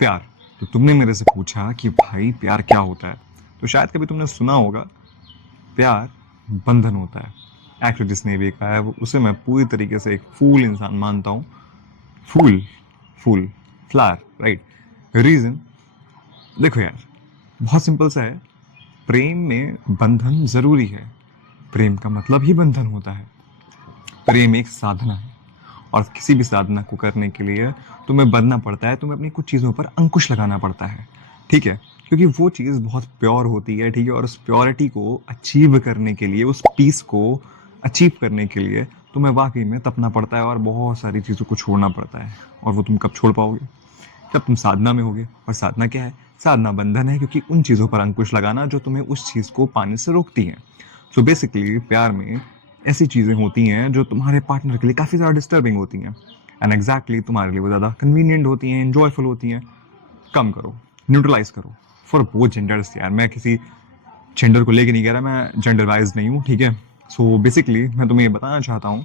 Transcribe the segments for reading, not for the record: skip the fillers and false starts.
प्यार। तो तुमने मेरे से पूछा कि भाई प्यार क्या होता है, तो शायद कभी तुमने सुना होगा प्यार बंधन होता है। एक्चुअली जिसने भी कहा है वो उसे मैं पूरी तरीके से एक फूल इंसान मानता हूँ। फूल, फूल, फ्लावर, राइट। रीजन, देखो यार, बहुत सिंपल सा है। प्रेम में बंधन जरूरी है। प्रेम का मतलब ही बंधन होता है। प्रेम एक साधना है, और किसी भी साधना को करने के लिए तुम्हें बंधना पड़ता है, तुम्हें अपनी कुछ चीज़ों पर अंकुश लगाना पड़ता है, ठीक है। क्योंकि वो चीज़ बहुत प्योर होती है, ठीक है, और उस प्योरिटी को अचीव करने के लिए, उस पीस को अचीव करने के लिए तुम्हें वाकई में तपना पड़ता है और बहुत सारी चीज़ों को छोड़ना पड़ता है। और वो तुम कब छोड़ पाओगे? जब तुम साधना में होगे। और साधना क्या है? साधना बंधन है, क्योंकि उन चीज़ों पर अंकुश लगाना जो तुम्हें उस चीज़ को पाने से रोकती हैं। सो बेसिकली प्यार में ऐसी चीज़ें होती हैं जो तुम्हारे पार्टनर के लिए काफ़ी ज़्यादा डिस्टर्बिंग होती हैं, एंड एग्जैक्टली तुम्हारे लिए वो ज़्यादा कन्वीनियंट होती हैं, इन्जॉयफुल होती हैं। कम करो, न्यूट्रलाइज करो फॉर बोथ जेंडर्स। यार मैं किसी जेंडर को लेके नहीं कह रहा, मैं जेंडर वाइज नहीं हूँ, ठीक है। सो बेसिकली मैं तुम्हें ये बताना चाहता हूँ,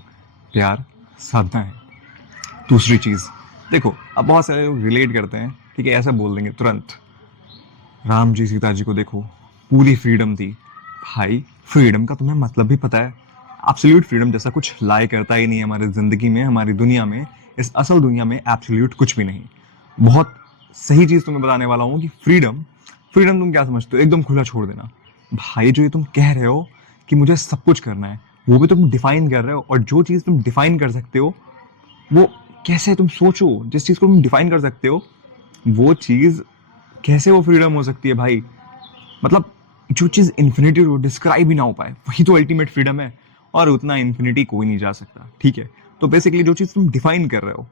प्यार साधना है। दूसरी चीज़, देखो अब बहुत सारे लोग रिलेट करते हैं, ठीक है, ऐसा बोल देंगे तुरंत, राम जी सीता जी को देखो, पूरी फ्रीडम थी। भाई फ्रीडम का तुम्हें मतलब भी पता है? एब्सोल्यूट फ्रीडम जैसा कुछ लाई करता ही नहीं है हमारी ज़िंदगी में, हमारी दुनिया में, इस असल दुनिया में एब्सोल्यूट कुछ भी नहीं। बहुत सही चीज़ तुम्हें बताने वाला हूँ कि फ्रीडम, फ्रीडम तुम क्या समझते हो? एकदम खुला छोड़ देना। भाई जो ये तुम कह रहे हो कि मुझे सब कुछ करना है, वो भी तुम डिफाइन कर रहे हो, और जो चीज़ तुम डिफाइन कर सकते हो वो कैसे, तुम सोचो, जिस चीज़ को तुम डिफाइन कर सकते हो वो चीज़ कैसे वो फ्रीडम हो सकती है भाई? मतलब जो चीज़ इन्फिनिटी को डिस्क्राइब ही ना हो पाए वही तो अल्टीमेट फ्रीडम है, और उतना इन्फिनिटी कोई नहीं जा सकता, ठीक है। तो बेसिकली जो चीज़ तुम डिफाइन कर रहे हो,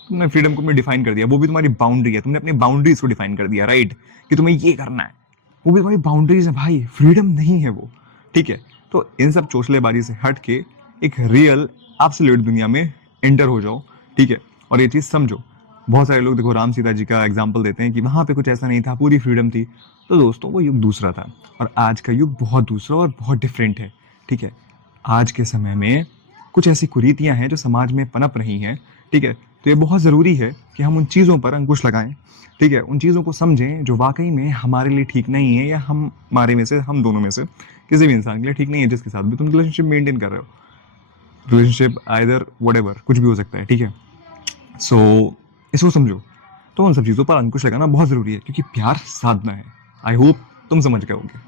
तुमने फ्रीडम को डिफाइन कर दिया, वो भी तुम्हारी बाउंड्री है, तुमने अपनी बाउंड्रीज को डिफाइन कर दिया, राइट, कि तुम्हें ये करना है, वो भी तुम्हारी बाउंड्रीज है भाई, फ्रीडम नहीं है वो, ठीक है। तो इन सब चोचलेबाजी से हट के एक रियल एब्सोल्यूट दुनिया में एंटर हो जाओ, ठीक है, और ये चीज़ समझो। बहुत सारे लोग देखो राम सीता जी का एग्जाम्पल देते हैं कि वहाँ पे कुछ ऐसा नहीं था, पूरी फ्रीडम थी। तो दोस्तों वो युग दूसरा था, और आज का युग बहुत दूसरा और बहुत डिफरेंट है, ठीक है। आज के समय में कुछ ऐसी कुरीतियां हैं जो समाज में पनप रही हैं, ठीक है। तो ये बहुत ज़रूरी है कि हम उन चीज़ों पर अंकुश लगाएं, ठीक है, उन चीज़ों को समझें जो वाकई में हमारे लिए ठीक नहीं है, या हमारे में से, हम दोनों में से किसी भी इंसान के लिए ठीक नहीं है, जिसके साथ भी तुम रिलेशनशिप मेंटेन कर रहे हो। रिलेशनशिप आइदर व्हाटएवर कुछ भी हो सकता है, ठीक है। सो इसको समझो। तो उन सब चीज़ों पर अंकुश लगाना बहुत ज़रूरी है, क्योंकि प्यार साधना है। आई होप तुम समझ गए होगे।